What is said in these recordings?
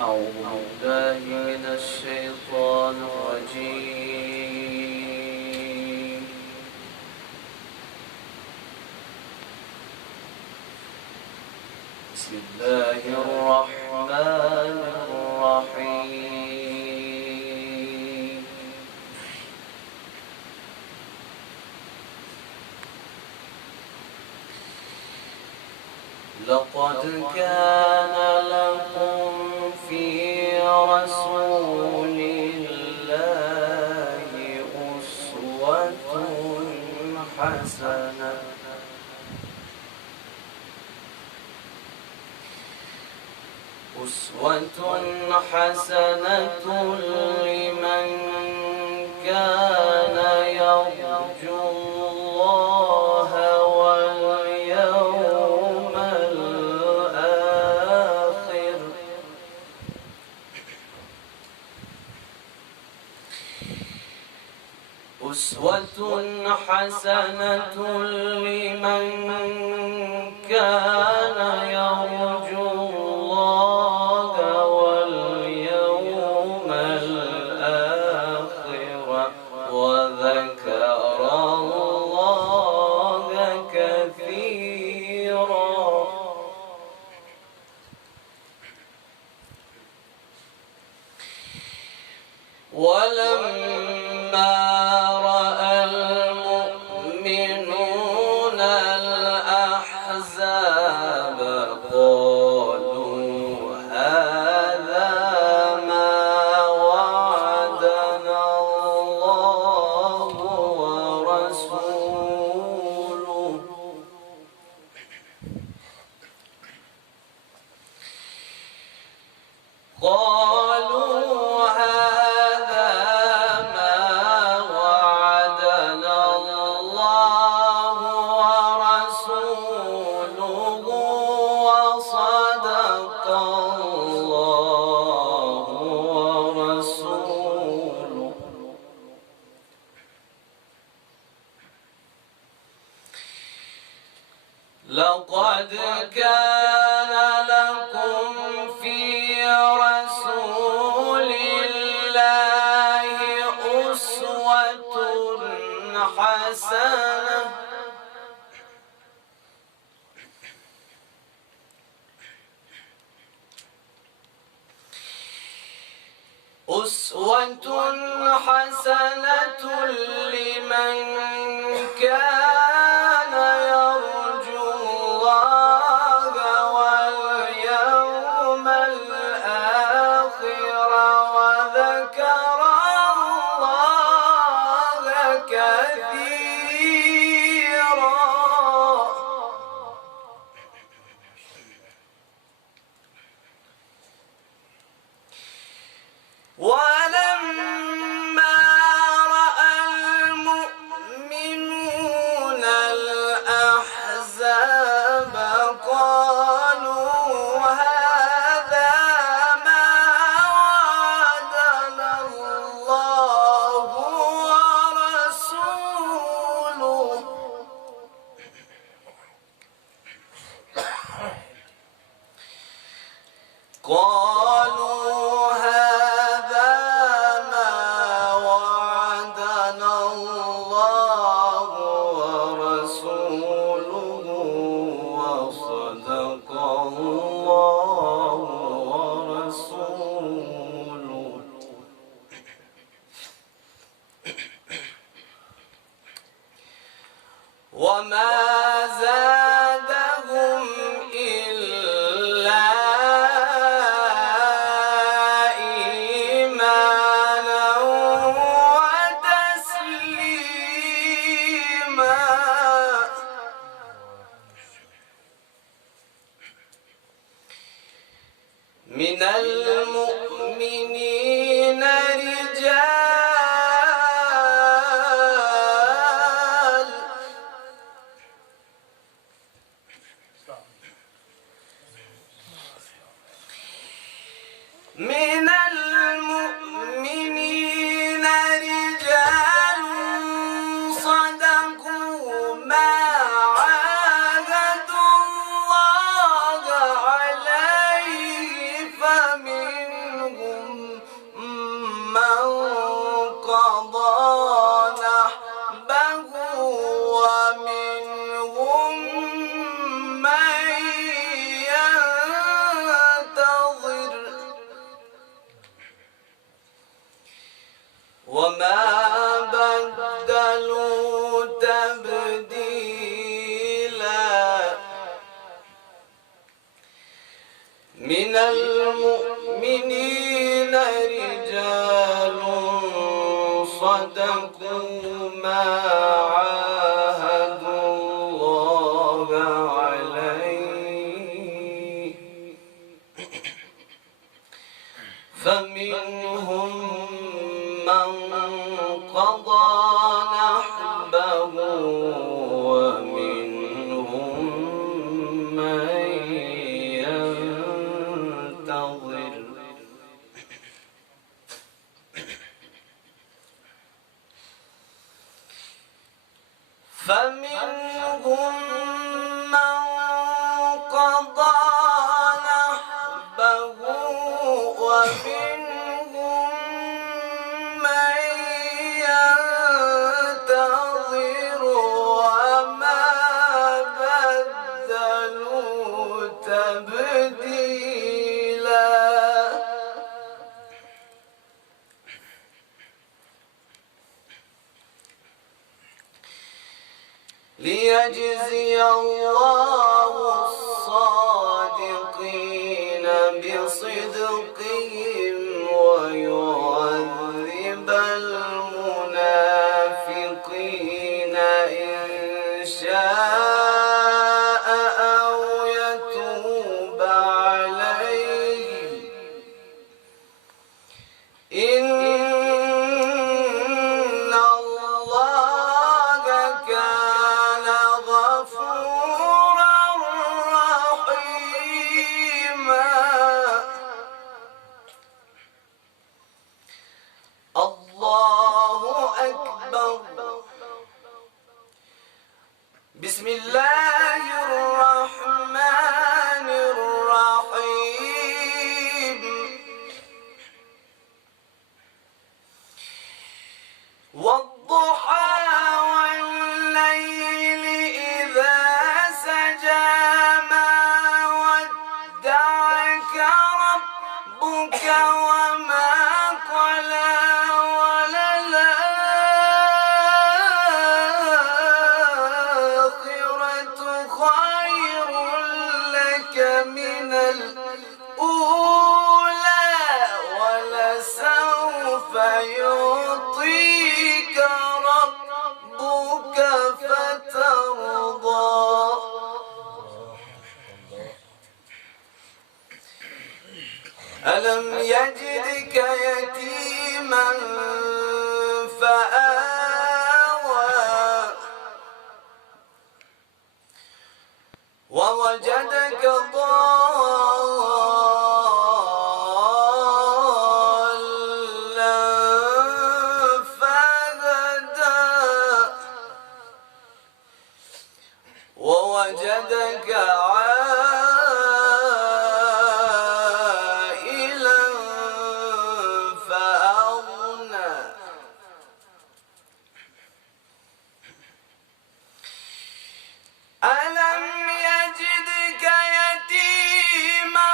أعوذ بالله من الشيطان الرجيم. بسم الله الرحمن الرحيم. لقد كان لكم في رسول الله أسوة حسنة لمن كان يرجو الله واليوم الآخر لمن كان يرجو الله واليوم الآخر وذكر الله كثيرا. ولما رأى المؤمنون الأحزاب قالوا هذا ما وعدنا الله ورسوله وصدق الله ورسوله. لقد كان لكم في رسول الله أسوة حسنة لمن كان يرجو الله واليوم الآخر وذكر الله كثيرا. ولما رأى المؤمنون الأحزاب قالوا هذا ما وعدنا الله ورسوله وصدق الله ورسوله. وما زادهم إلا إيمانا وتسليما. من المؤمنين رجال صدقوا ما عاهدوا الله عليه فمنهم قضى نحبه ومنهم من ينتظر وما بدلوا تبديلا من المؤمنين رجال صدقوا ما عاهدوا الله عليه فمنهم من قضى نحبه ومنهم من ينتظر فمنهم من قضى نحبه ومنهم من ينتظر وما بدلوا تبديلا ليجزي الله الصادقين بصدقهم ويعذب المنافقين إن شاء أو يتوب عليهم إن الله كان غفورا رحيما الله أكبر بسم الله الرحمن الرحيم والضحى والليل إذا سجى ما ودعك ربك وما قلى وللآخرة خير لك من الأولى ولسوف يعطيك ربك فترضى ألم يجدك يتيما فآوى ووجدك ضالا فهدى ووجدك عائلا فأغنى ألم يجدك يتيما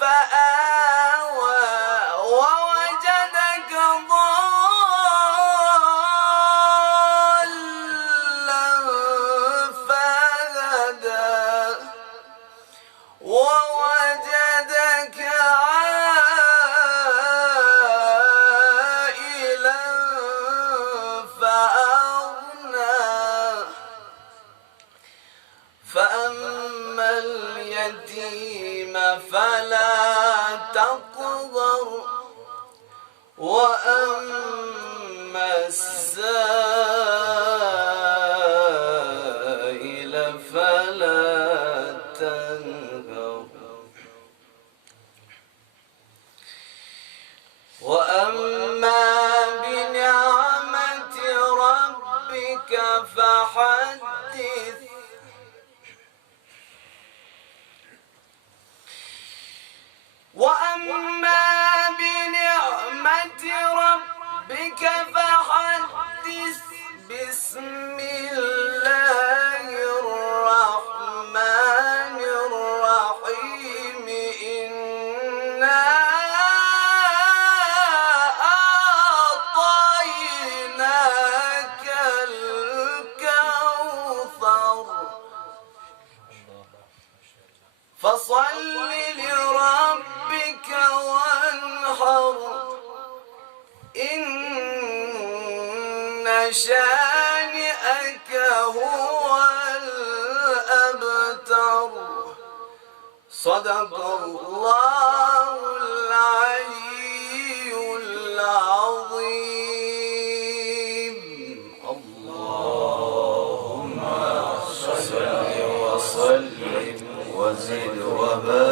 فآوى ووجدك ضالا فهدى ووجدك عائلا فأغنى فأما اليتيم فلا تقهر وأما السائل فلا تنهر وأما بنعمة ربك فحدث وأما بنعمة بسم الله الرحمن الرحيم إنا أعطيناك الكوثر فصل لربك وانحر إن شانئك هو الأبتر صدق الله العلي العظيم اللهم صل وسلم وزد وبارك